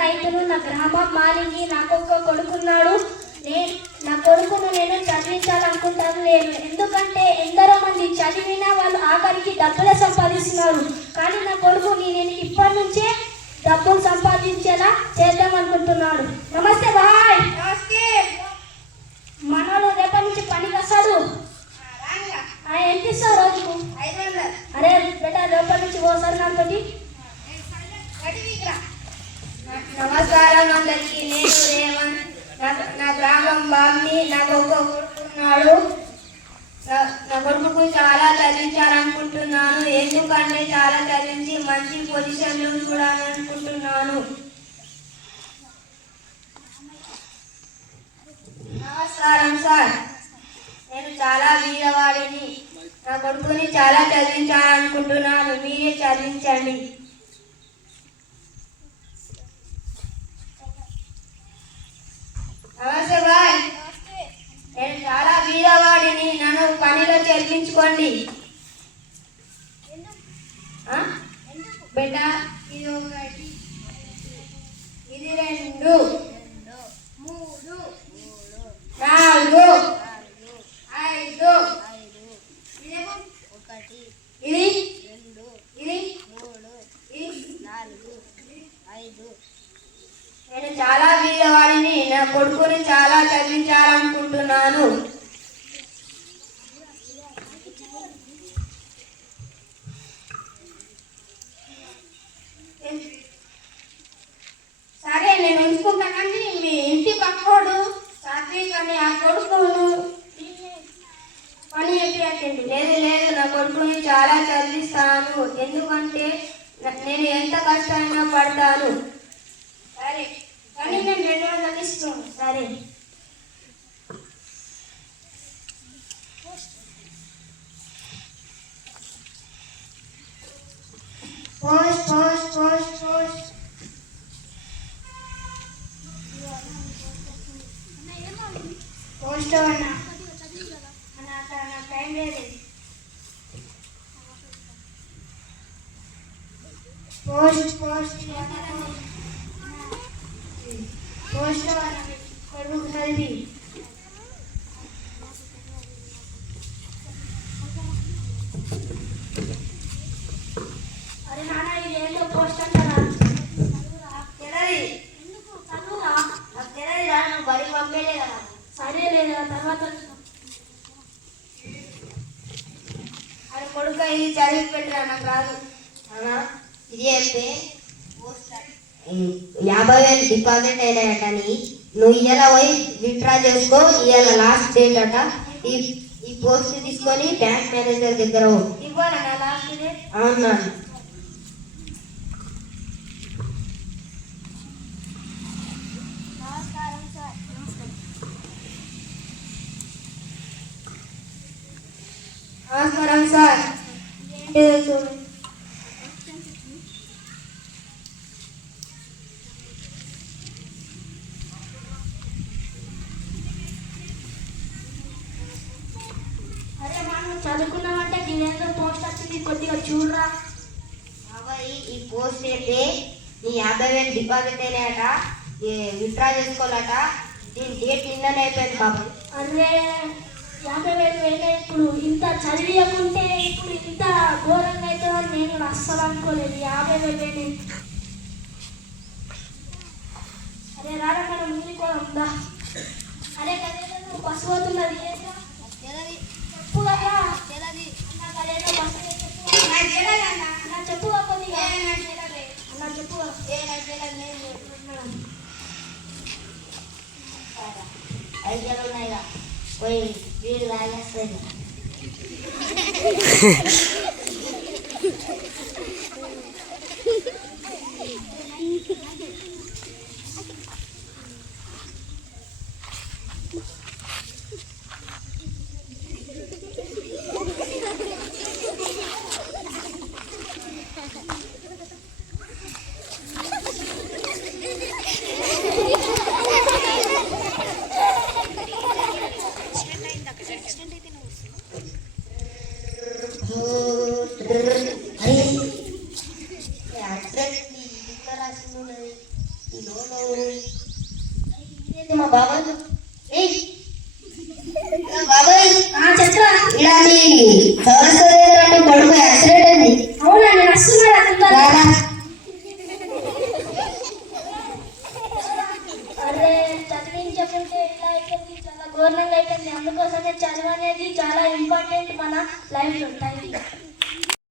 రైతును, నా గ్రామం మాలింగి, నాకొక్క కొడుకున్నాడు. నా కొడుకును నేను చదివించాలనుకుంటాను లేదు. ఎందుకంటే ఎందరో మంది చదివినా వాళ్ళు ఆఖరికి డబ్బులు సంపాదిస్తున్నారు. కానీ నా కొడుకు నేను ఇప్పటి నుంచే డబ్బులు సంపాదించేలా చేద్దాం అనుకుంటున్నాడు. నమస్తే బాయ్. నమస్తే. మనోడు రేపటి నుంచి పనికి వస్తాడు. ఎంత ఇస్తావు రోజుకు? 500. అరే బేటా రేపటి నుంచి ఓసారి నాతోటి. నమస్కారం అందరికీ. నేను రేవంత్. నా గ్రామం బామ్ని. నాకు ఒక కొడుకున్నాడు. నా కొడుకుకు చాలా చదివించాలనుకుంటున్నాను. ఎందుకంటే చాలా చదివించి మంచి పొజిషన్లు చూడాలనుకుంటున్నాను. నమస్కారం సార్. నేను చాలా వీరవాడిని. నా కొడుకుని చాలా చదివించాలనుకుంటున్నాను. మీరే చదివించండి. నమస్తే బాయ్. నేను చాలా వీరవాడిని. నన్ను పనిలో చేర్పించుకోండి. బేటా ఇది 1, ఇది 2, 3, 4, 5, ఇదేమో 1, ఇది 2, ఇది 3, ఇది 4, 5. నేను చాలా వీరవాడిని. నా కొడుకుని చాలా చదివించాలనుకుంటున్నాను. సరే నేను ఉంచుకుంటా, కానీ మీ ఇంటి పక్కోడు సాత్విక్ అని ఆ కొడుకును పని చెప్పండి. లేదు లేదు, నా కొడుకుని చాలా చదివిస్తాను. ఎందుకంటే నేను ఎంత కష్టమైనా పడతాను. సరే, కానీ నేను 200 ఇస్తాను. సరే. Post post post post. Post అన్నా నాకు టైం లేదు. పోస్ట్ పోస్ట్ పోస్ట్ కొడుకు చదివి. అరే నాన్న ఇది ఏంటో పోస్ట్ అంటారా? తెలియదు. ఎందుకు చదువురా? నాకు తెలియదు రా, నువ్వు బడి పంపేలే కదా. సరే లేదా తర్వాత. అరే కొడుక ఇది చదివి పెట్టరా, నాకు రాదు. ఇది చెప్తే 50,000 డిపాజిట్ అయినాయట. నువ్వు ఇవాళ పోయి విత్డ్రా చేసుకో. ఇవాళ లాస్ట్ డేట్ అట. ఈ పోస్ట్ తీసుకొని బ్యాంక్ మేనేజర్ దగ్గర ఇవ్వాలా నా లాస్ట్ డే? అవునా? నమస్కారం సార్. నమస్కారం సార్. అరే మనం చదువుకున్నామంటే దీనిలో పోస్ట్ వచ్చింది, కొద్దిగా చూడరా. ఈ పోస్ట్ అయితే నీ 50,000 డిపాజిట్ అయినాయట. విత్డ్రా చేసుకోవాలట. దీని డేట్ నిన్ననే అయిపోయింది బాబాయ్. అరే 50,000 వేలే. ఇప్పుడు ఇంత చదివియకుంటే ఇప్పుడు ఇంత ఘోరంగా అవుతుందని నేను అస్సలు అనుకోలేదు. 50,000 వేలే. అరే రారా మనం ముందుకు పోదా. అరే కదా నువ్వు బస్సు పోతున్నది చెప్పు కదా. నాకు అదేదో బస్సు అన్న చెప్పుగా కొద్దిగా అన్న చెప్పుగా. ఐడియాలు ఉన్నాయిగా, పోయి వీడు తాగేస్తుంది. Oh. ఇదేంటి మా బాబాయ్ ఏయ్ బాబాయ్ చెప్పరా ఇలా నీ చౌరస్తా దగ్గర నీ కొడుకు యాక్సిడెంట్ అయింది అవునా నేను వస్తున్నాను అతనితో. రారా. అరే చదివించకుంటే ఇలా అయిపోయింది, చాలా ఘోరంగా అయిపోయింది. అందుకోసమే చదువు అనేది చాలా ఇంపార్టెంట్ మన లైఫ్లో. Thank you.